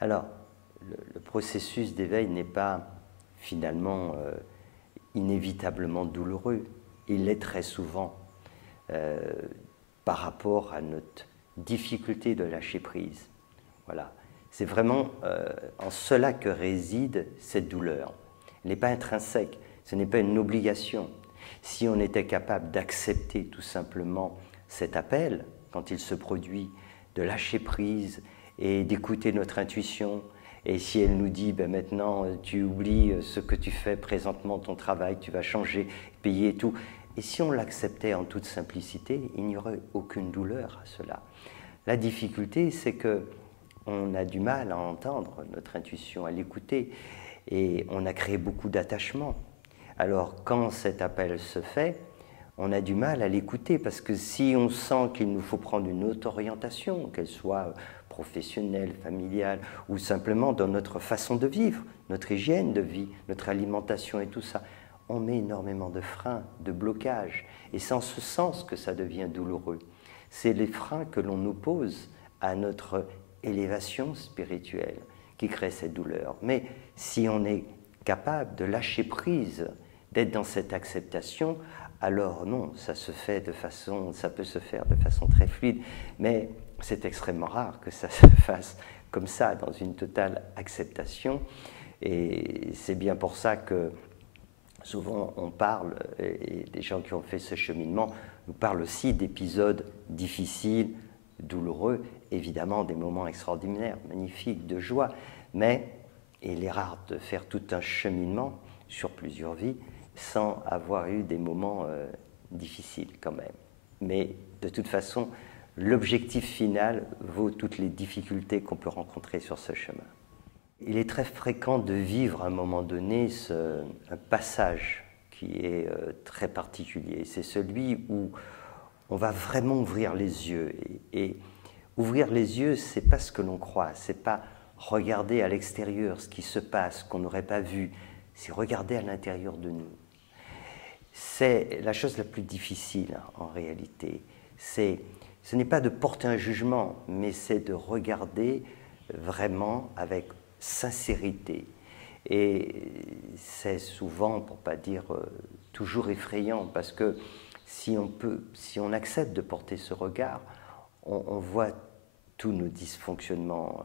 Alors, le processus d'éveil n'est pas finalement inévitablement douloureux. Il l'est très souvent par rapport à notre difficulté de lâcher prise. Voilà. C'est vraiment en cela que réside cette douleur. Elle n'est pas intrinsèque, ce n'est pas une obligation. Si on était capable d'accepter tout simplement cet appel, quand il se produit, de lâcher prise et d'écouter notre intuition, et si elle nous dit ben maintenant tu oublies ce que tu fais présentement, ton travail, tu vas changer, payer et tout, et si on l'acceptait en toute simplicité, il n'y aurait aucune douleur à cela. La difficulté, c'est que on a du mal à entendre notre intuition, à l'écouter, et on a créé beaucoup d'attachement. Alors quand cet appel se fait, on a du mal à l'écouter, parce que si on sent qu'il nous faut prendre une autre orientation, qu'elle soit professionnelle, familiale, ou simplement dans notre façon de vivre, notre hygiène de vie, notre alimentation et tout ça, on met énormément de freins, de blocages, et c'est en ce sens que ça devient douloureux. C'est les freins que l'on oppose à notre élévation spirituelle qui crée cette douleur. Mais si on est capable de lâcher prise, d'être dans cette acceptation, alors non, ça peut se faire de façon très fluide, mais c'est extrêmement rare que ça se fasse comme ça, dans une totale acceptation. Et c'est bien pour ça que souvent on parle, et des gens qui ont fait ce cheminement nous parlent aussi d'épisodes difficiles, douloureux, évidemment des moments extraordinaires, magnifiques, de joie, mais il est rare de faire tout un cheminement sur plusieurs vies sans avoir eu des moments difficiles quand même. Mais de toute façon, l'objectif final vaut toutes les difficultés qu'on peut rencontrer sur ce chemin. Il est très fréquent de vivre à un moment donné un passage qui est très particulier. C'est celui où on va vraiment ouvrir les yeux. Et ouvrir les yeux, ce n'est pas ce que l'on croit, ce n'est pas regarder à l'extérieur ce qui se passe, qu'on n'aurait pas vu, c'est regarder à l'intérieur de nous. C'est la chose la plus difficile en réalité. Ce n'est pas de porter un jugement, mais c'est de regarder vraiment avec sincérité. Et c'est souvent, pour ne pas dire toujours effrayant, parce que si on accepte de porter ce regard, on voit tous nos dysfonctionnements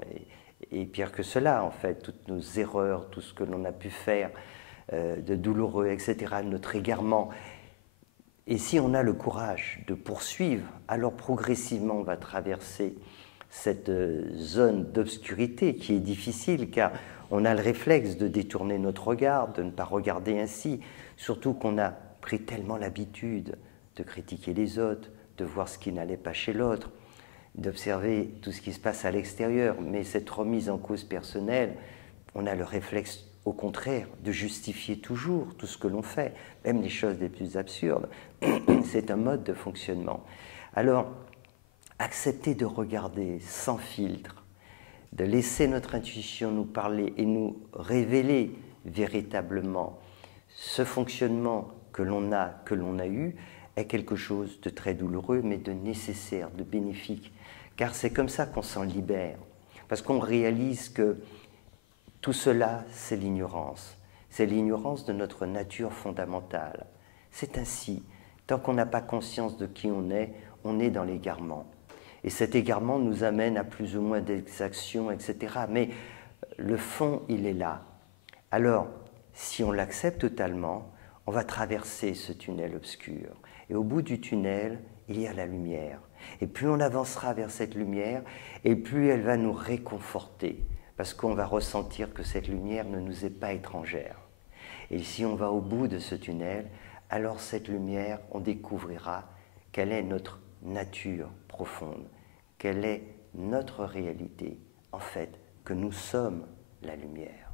et pire que cela, en fait, toutes nos erreurs, tout ce que l'on a pu faire de douloureux, etc., notre égarement. Et si on a le courage de poursuivre, alors progressivement on va traverser cette zone d'obscurité qui est difficile, car on a le réflexe de détourner notre regard, de ne pas regarder ainsi, surtout qu'on a pris tellement l'habitude de critiquer les autres, de voir ce qui n'allait pas chez l'autre, d'observer tout ce qui se passe à l'extérieur. Mais cette remise en cause personnelle, on a le réflexe au contraire de justifier toujours tout ce que l'on fait, même les choses les plus absurdes. C'est un mode de fonctionnement. Alors, accepter de regarder sans filtre, de laisser notre intuition nous parler et nous révéler véritablement ce fonctionnement que l'on a eu, est quelque chose de très douloureux, mais de nécessaire, de bénéfique. Car c'est comme ça qu'on s'en libère. Parce qu'on réalise que tout cela, c'est l'ignorance. C'est l'ignorance de notre nature fondamentale. C'est ainsi. Tant qu'on n'a pas conscience de qui on est dans l'égarement. Et cet égarement nous amène à plus ou moins d'exactions, etc. Mais le fond, il est là. Alors, si on l'accepte totalement, on va traverser ce tunnel obscur. Et au bout du tunnel, il y a la lumière. Et plus on avancera vers cette lumière, et plus elle va nous réconforter, parce qu'on va ressentir que cette lumière ne nous est pas étrangère. Et si on va au bout de ce tunnel, alors cette lumière, on découvrira quelle est notre nature profonde, quelle est notre réalité, en fait, que nous sommes la lumière.